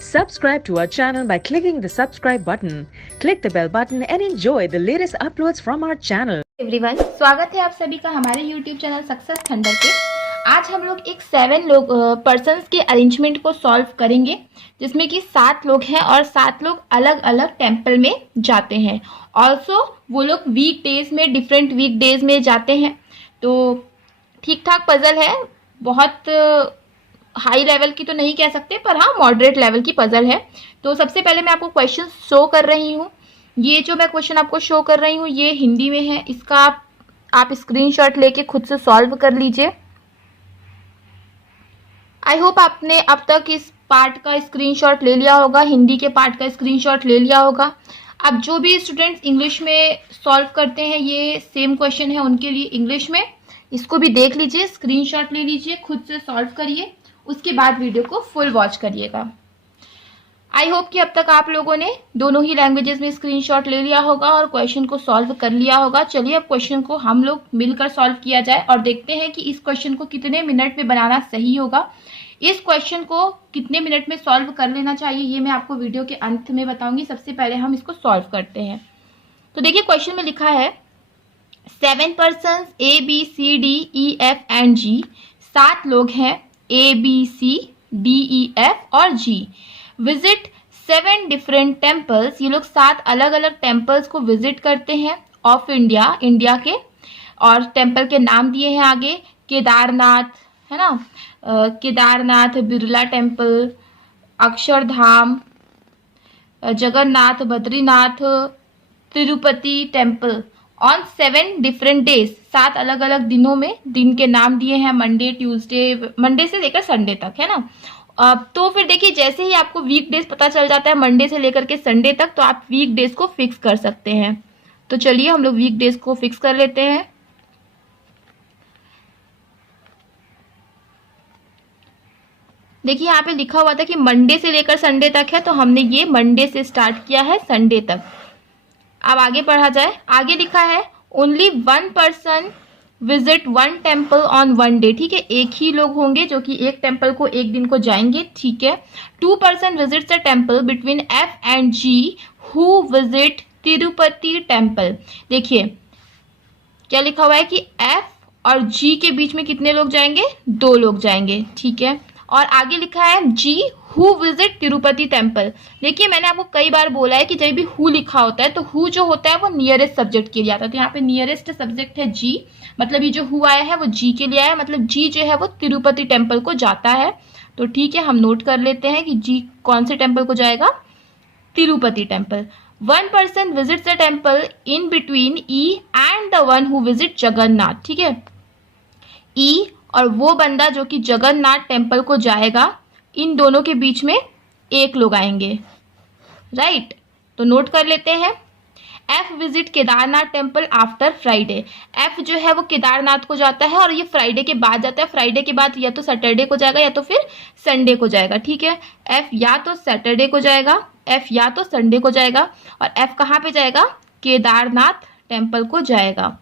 Subscribe to our channel by clicking the subscribe button. Click the bell button and enjoy the latest uploads from our channel. Everyone, स्वागत है आप सभी का हमारे YouTube channel success thunder पे। आज हम लोग एक 7 पर्सन्स के अरेंजमेंट को सॉल्व करेंगे, जिसमें कि 7 लोग हैं और 7 लोग अलग अलग टेम्पल में जाते हैं। ऑल्सो वो लोग वीक डेज में, डिफरेंट वीक डेज में जाते हैं। तो ठीक ठाक पजल है, बहुत हाई लेवल की तो नहीं कह सकते, पर हाँ मॉडरेट लेवल की पजल है। तो सबसे पहले मैं आपको क्वेश्चन शो कर रही हूँ। ये जो मैं क्वेश्चन आपको शो कर रही हूँ ये हिंदी में है। इसका आप स्क्रीनशॉट लेके खुद से सॉल्व कर लीजिए। आई होप आपने अब तक इस पार्ट का स्क्रीनशॉट ले लिया होगा, हिंदी के पार्ट का स्क्रीनशॉट ले लिया होगा। अब जो भी स्टूडेंट्स इंग्लिश में सॉल्व करते हैं, ये सेम क्वेश्चन है उनके लिए इंग्लिश में। इसको भी देख लीजिए, स्क्रीनशॉट ले लीजिए, खुद से सॉल्व करिए, उसके बाद वीडियो को फुल वॉच करिएगा। आई होप कि अब तक आप लोगों ने दोनों ही लैंग्वेजेस में स्क्रीनशॉट ले लिया होगा और क्वेश्चन को सॉल्व कर लिया होगा। चलिए अब क्वेश्चन को हम लोग मिलकर सॉल्व किया जाए और देखते हैं कि इस क्वेश्चन को कितने मिनट में बनाना सही होगा। इस क्वेश्चन को कितने मिनट में सॉल्व कर लेना चाहिए ये मैं आपको वीडियो के अंत में बताऊंगी। सबसे पहले हम इसको सॉल्व करते हैं। तो देखिए क्वेश्चन में लिखा है 7 पर्सन्स ABCDEF एंड G। 7 लोग हैं ABCDEF और G। Visit 7 different temples. ये लोग 7 अलग अलग टेम्पल्स को विजिट करते हैं ऑफ इंडिया, इंडिया के। और टेम्पल के नाम दिए हैं आगे, केदारनाथ है ना, Kedarnath, Birla temple, Akshardham, Jagannath, Badrinath, Tirupati temple on 7 different days. 7 अलग अलग दिनों में दिन के नाम दिए हैं, मंडे, ट्यूसडे, मंडे से लेकर संडे तक है ना। तो फिर देखिए जैसे ही आपको वीक डेज पता चल जाता है मंडे से लेकर के संडे तक, तो आप वीक डेज को फिक्स कर सकते हैं। तो चलिए हम लोग वीक डेज को फिक्स कर लेते हैं। देखिए यहाँ पे लिखा हुआ था कि मंडे से लेकर संडे तक है, तो हमने ये मंडे से स्टार्ट किया है संडे तक। अब आगे पढ़ा जाए। आगे लिखा है only 1 person visit 1 temple on 1 day. ठीक है, एक ही लोग होंगे जो कि एक टेम्पल को एक दिन को जाएंगे। ठीक है। 2 person visits a temple between F and G who visit Tirupati temple. देखिए क्या लिखा हुआ है कि F और G के बीच में कितने लोग जाएंगे? 2 लोग जाएंगे। ठीक है। और आगे लिखा है G who visit Tirupati temple. देखिए मैंने आपको कई बार बोला है कि जब भी हु लिखा होता है तो हु जो होता है वो नियरेस्ट सब्जेक्ट के लिए आता है। तो यहाँ पे नियरेस्ट सब्जेक्ट है G, मतलब ये जो हु आया है वो G के लिए आया है, मतलब G जो है वो तिरुपति टेम्पल को जाता है। तो ठीक है, हम नोट कर लेते हैं कि G कौन से टेम्पल को जाएगा? Tirupati temple. 1 person visits the temple in between E and the one who visit Jagannath. ठीक है, E और वो बंदा जो कि जगन्नाथ टेम्पल को जाएगा, इन दोनों के बीच में एक लोग आएंगे। राइट, तो नोट कर लेते हैं। F visit Kedarnath temple after Friday. F जो है वो केदारनाथ को जाता है और ये फ्राइडे के बाद जाता है। फ्राइडे के बाद या तो सैटरडे को जाएगा या तो फिर संडे को जाएगा। ठीक है, F या तो सैटरडे को जाएगा, F या तो संडे को जाएगा। और F कहाँ पे जाएगा? केदारनाथ टेम्पल को जाएगा।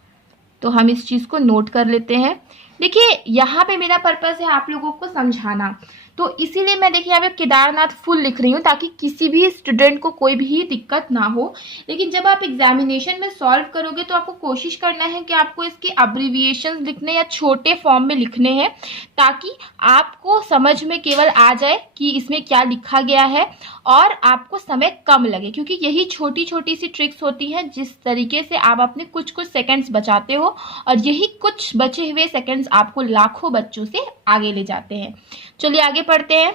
तो हम इस चीज को नोट कर लेते हैं। देखिए यहाँ पे मेरा पर्पस है आप लोगों को समझाना, तो इसीलिए मैं देखिए यहाँ पे केदारनाथ फुल लिख रही हूँ ताकि किसी भी स्टूडेंट को कोई भी दिक्कत ना हो। लेकिन जब आप एग्जामिनेशन में सॉल्व करोगे तो आपको कोशिश करना है कि आपको इसके अब्रिविएशंस लिखने या छोटे फॉर्म में लिखने हैं, ताकि आपको समझ में केवल आ जाए कि इसमें क्या लिखा गया है और आपको समय कम लगे। क्योंकि यही छोटी छोटी सी ट्रिक्स होती हैं जिस तरीके से आप अपने कुछ कुछ सेकेंड्स बचाते हो, और यही कुछ बचे हुए सेकेंड्स आपको लाखों बच्चों से आगे ले जाते हैं। चलिए आगे पढ़ते हैं।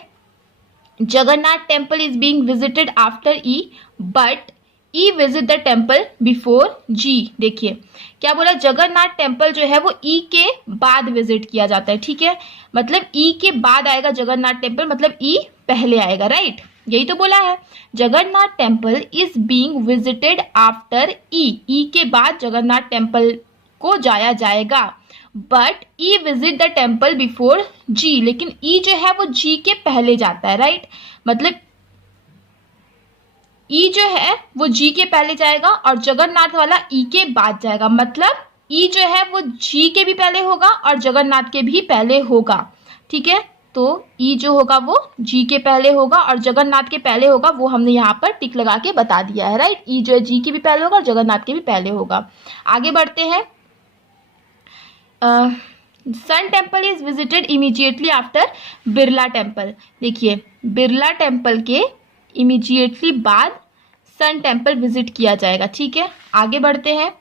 Jagannath temple is being visited after E, but E visit the temple before G। देखिए क्या बोला, जगन्नाथ टेम्पल जो है वो E के बाद विजिट किया जाता है। ठीक है, मतलब E के बाद आएगा जगन्नाथ टेम्पल, मतलब E पहले आएगा। राइट, यही तो बोला है। Jagannath temple is being visited after E के बाद जगन्नाथ टेम्पल को जाया जाएगा। But E visit the temple before G, लेकिन E जो है वो G के पहले जाता है। राइट, मतलब E जो है वो G के पहले जाएगा और जगन्नाथ वाला E के बाद जाएगा। मतलब ई जो है वो जी के भी पहले होगा और जगन्नाथ के भी पहले होगा, ठीक है। तो ई जो होगा वो जी के पहले होगा और जगन्नाथ के पहले होगा, वो हमने यहाँ पर टिक लगा के बता दिया है, राइट। ई जो है जी के भी पहले होगा और जगन्नाथ के भी पहले होगा। आगे बढ़ते हैं। Sun temple is visited immediately after Birla temple. देखिए बिरला टेम्पल के इमीडिएटली बाद सन टेम्पल विजिट किया जाएगा, ठीक है। आगे बढ़ते हैं।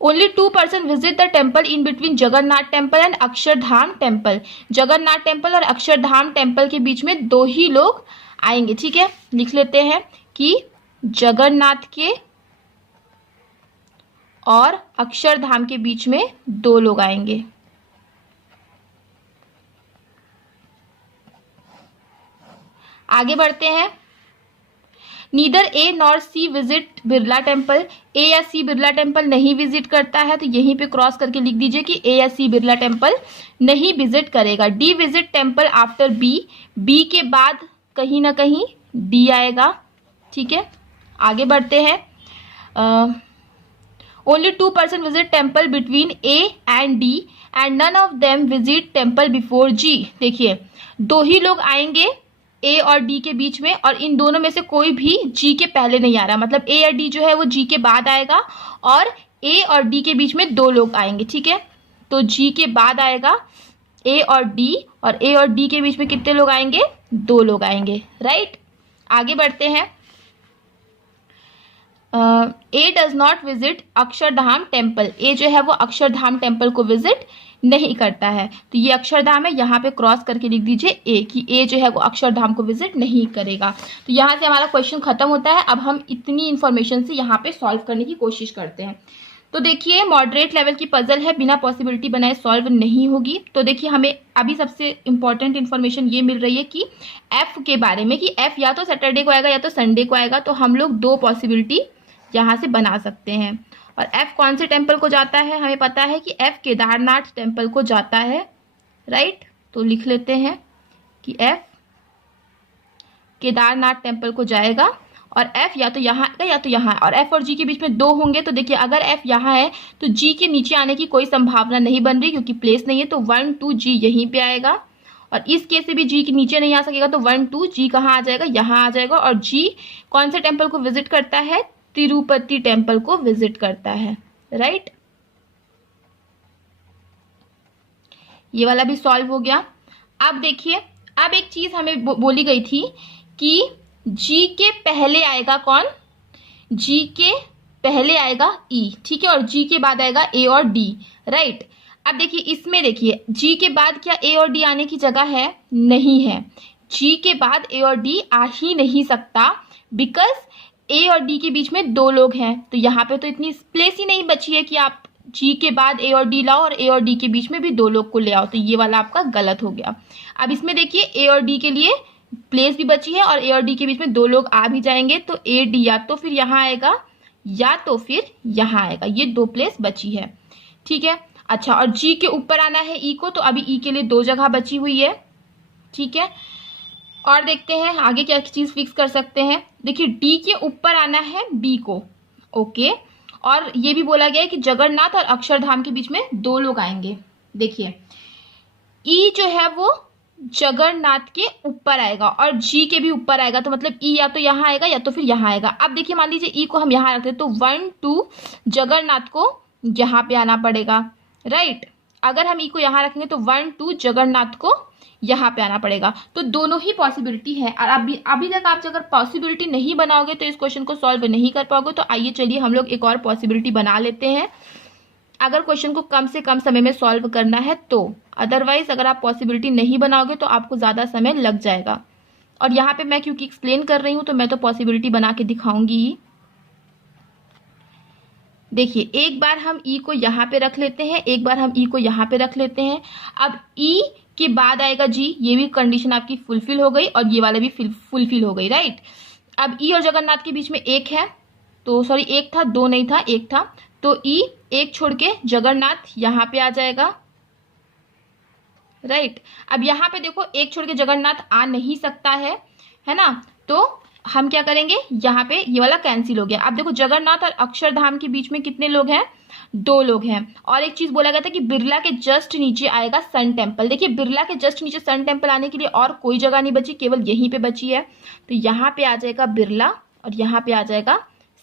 Only 2 person visit the temple in between Jagannath temple and Akshardham temple. Jagannath temple और अक्षरधाम टेम्पल के बीच में 2 ही लोग आएंगे, ठीक है। लिख लेते हैं कि जगन्नाथ के और अक्षरधाम के बीच में 2 लोग आएंगे। आगे बढ़ते हैं। Neither A nor C visit Birla temple. A या सी बिरला टेम्पल नहीं विजिट करता है, तो यहीं पे क्रॉस करके लिख दीजिए कि ए या सी बिरला टेम्पल नहीं विजिट करेगा। D visit temple after B. B के बाद कहीं ना कहीं डी आएगा, ठीक है। आगे बढ़ते हैं। Only 2 person visit temple between A and D and none of them visit temple before G. देखिए 2 ही लोग आएंगे ए और डी के बीच में, और इन दोनों में से कोई भी जी के पहले नहीं आ रहा, मतलब ए या डी जो है वो जी के बाद आएगा और ए और डी के बीच में 2 लोग आएंगे, ठीक है। तो जी के बाद आएगा ए और ए और डी के बीच में कितने लोग आएंगे? 2 लोग आएंगे, राइट। आगे बढ़ते हैं। A does not visit Akshardham temple. A जो है वो अक्षरधाम टेम्पल को विजिट नहीं करता है, तो ये अक्षरधाम है, यहाँ पे क्रॉस करके लिख दीजिए ए, कि ए जो है वो अक्षरधाम को विजिट नहीं करेगा। तो यहाँ से हमारा क्वेश्चन खत्म होता है। अब हम इतनी इन्फॉर्मेशन से यहाँ पे सॉल्व करने की कोशिश करते हैं। तो देखिए मॉडरेट लेवल की पजल है, बिना पॉसिबिलिटी बनाए सॉल्व नहीं होगी। तो देखिए हमें अभी सबसे इंपॉर्टेंट इन्फॉर्मेशन ये मिल रही है कि एफ के बारे में, कि एफ या तो सैटरडे को आएगा या तो संडे को आएगा। तो हम लोग 2 पॉसिबिलिटी यहाँ से बना सकते हैं। और एफ कौन से टेम्पल को जाता है? हमें पता है कि एफ केदारनाथ टेम्पल को जाता है, राइट। तो लिख लेते हैं कि एफ केदारनाथ टेम्पल को जाएगा और एफ या तो यहाँ आएगा या तो यहाँ, और एफ और जी के बीच में 2 होंगे। तो देखिए अगर एफ यहाँ है तो जी के नीचे आने की कोई संभावना नहीं बन रही, क्योंकि प्लेस नहीं है। तो 1 2 जी यहीं पे आएगा, और इस केस से भी जी के नीचे नहीं आ सकेगा। तो 1 2 जी कहाँ आ जाएगा? यहाँ आ जाएगा। और जी कौन से टेम्पल को विजिट करता है? तिरुपति टेम्पल को विजिट करता है, राइट। ये वाला भी सॉल्व हो गया। अब देखिए, अब एक चीज हमें बोली गई थी कि जी के पहले आएगा कौन? जी के पहले आएगा ई, ठीक है, और जी के बाद आएगा ए और डी, राइट। अब देखिए इसमें देखिए जी के बाद क्या ए और डी आने की जगह है? नहीं है। जी के बाद ए और डी आ ही नहीं सकता, बिकॉज ए और डी के बीच में 2 लोग हैं। तो यहाँ पे तो इतनी प्लेस ही नहीं बची है कि आप जी के बाद ए और डी लाओ और ए और डी के बीच में भी 2 लोग को ले आओ। तो ये वाला आपका गलत हो गया। अब इसमें देखिए ए और डी के लिए प्लेस भी बची है और ए और डी के बीच में 2 लोग आ भी जाएंगे। तो ए डी या तो फिर यहाँ आएगा या तो फिर यहाँ आएगा, ये 2 प्लेस बची है, ठीक है। अच्छा, और जी के ऊपर आना है ई को, तो अभी ई के लिए 2 जगह बची हुई है, ठीक है। और देखते हैं आगे क्या चीज फिक्स कर सकते हैं। देखिए डी के ऊपर आना है बी को, ओके। और ये भी बोला गया है कि जगन्नाथ और अक्षरधाम के बीच में 2 लोग आएंगे। देखिए ई जो है वो जगन्नाथ के ऊपर आएगा और जी के भी ऊपर आएगा, तो मतलब ई या तो यहाँ आएगा या तो फिर यहाँ आएगा। अब देखिए मान लीजिए ई को हम यहाँ रखते हैं, तो 1 2 जगन्नाथ को यहाँ पे आना पड़ेगा, राइट। अगर हम ई को यहाँ रखेंगे तो 1 2 जगन्नाथ को यहाँ पे आना पड़ेगा। तो दोनों ही पॉसिबिलिटी है। और अभी तक आप अगर पॉसिबिलिटी नहीं बनाओगे तो इस क्वेश्चन को सॉल्व नहीं कर पाओगे। तो आइए चलिए हम लोग एक और पॉसिबिलिटी बना लेते हैं, अगर क्वेश्चन को कम से कम समय में सॉल्व करना है तो। अदरवाइज अगर आप पॉसिबिलिटी नहीं बनाओगे तो आपको ज़्यादा समय लग जाएगा। और यहाँ पे मैं क्योंकि एक्सप्लेन कर रही हूँ तो मैं तो पॉसिबिलिटी बना के दिखाऊंगी ही। देखिए एक बार हम ई को यहाँ पे रख लेते हैं, एक बार हम ई को यहाँ पे रख लेते हैं। अब ई के बाद आएगा जी, ये भी कंडीशन आपकी फुलफिल हो गई और ये वाला भी फुलफिल हो गई, राइट। अब ई और जगन्नाथ के बीच में 1 है, तो सॉरी 1 था, 2 नहीं था, 1 था। तो ई 1 छोड़ के जगन्नाथ यहाँ पे आ जाएगा, राइट। अब यहाँ पे देखो 1 छोड़ के जगन्नाथ आ नहीं सकता है ना। तो हम क्या करेंगे, यहाँ पे ये वाला कैंसिल हो गया। अब देखो जगन्नाथ और अक्षरधाम के बीच में कितने लोग हैं, 2 लोग हैं। और एक चीज बोला गया था कि बिरला के जस्ट नीचे आएगा सन टेम्पल। देखिए बिरला के जस्ट नीचे सन टेम्पल आने के लिए और कोई जगह नहीं बची, केवल यहीं पे बची है। तो यहाँ पे आ जाएगा बिरला और यहाँ पे आ जाएगा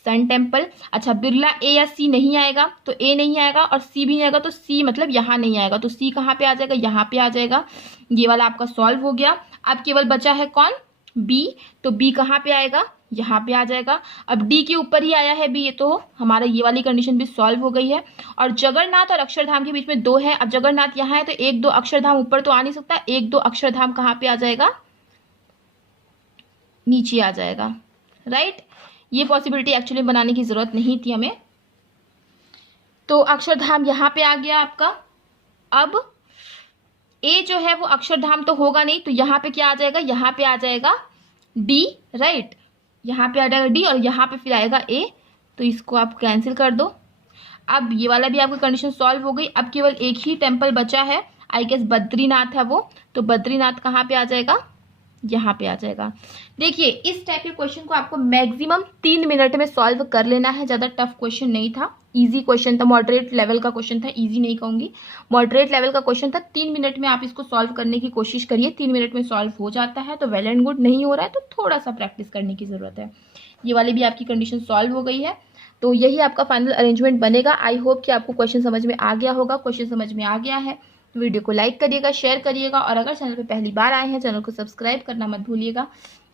सन टेम्पल। अच्छा बिरला ए या सी नहीं आएगा, तो ए नहीं आएगा और सी भी नहीं आएगा, तो सी मतलब यहाँ नहीं आएगा, तो सी कहाँ पे आ जाएगा, यहाँ पे आ जाएगा। ये वाला आपका सॉल्व हो गया। अब केवल बचा है कौन, बी। तो बी कहाँ पे आएगा, यहाँ पे आ जाएगा। अब डी के ऊपर ही आया है बी, ये तो हमारा ये वाली कंडीशन भी सॉल्व हो गई है। और जगन्नाथ और अक्षरधाम के बीच में 2 है। अब जगन्नाथ यहाँ है तो 1 2 अक्षरधाम ऊपर तो आ नहीं सकता, 1 2 अक्षरधाम कहाँ पे आ जाएगा, नीचे आ जाएगा, राइट। ये पॉसिबिलिटी एक्चुअली बनाने की जरूरत नहीं थी हमें। तो अक्षरधाम यहाँ पे आ गया आपका। अब ए जो है वो अक्षरधाम तो होगा नहीं, तो यहाँ पे क्या आ जाएगा, यहाँ पे आ जाएगा डी, राइट। यहाँ पे आ जाएगा डी और यहाँ पे फिर आएगा ए, तो इसको आप कैंसिल कर दो। अब ये वाला भी आपकी कंडीशन सॉल्व हो गई। अब केवल एक ही टेम्पल बचा है, आई गेस बद्रीनाथ है वो, तो बद्रीनाथ कहाँ पे आ जाएगा, यहाँ पे आ जाएगा। देखिए इस टाइप के क्वेश्चन को आपको मैक्सिमम 3 मिनट में सॉल्व कर लेना है। ज़्यादा टफ क्वेश्चन नहीं था, इजी क्वेश्चन था, मॉडरेट लेवल का क्वेश्चन था, इजी नहीं कहूँगी, मॉडरेट लेवल का क्वेश्चन था। 3 मिनट में आप इसको सॉल्व करने की कोशिश करिए। 3 मिनट में सॉल्व हो जाता है तो वेल एंड गुड, नहीं हो रहा है तो थोड़ा सा प्रैक्टिस करने की ज़रूरत है। ये वाली भी आपकी कंडीशन सॉल्व हो गई है। तो यही आपका फाइनल अरेंजमेंट बनेगा। आई होप कि आपको क्वेश्चन समझ में आ गया होगा। क्वेश्चन समझ में आ गया है तो वीडियो को लाइक करिएगा, शेयर करिएगा और अगर चैनल पे पहली बार आए हैं चैनल को सब्सक्राइब करना मत भूलिएगा।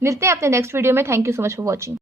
मिलते हैं अपने नेक्स्ट वीडियो में। Thank you so much for watching.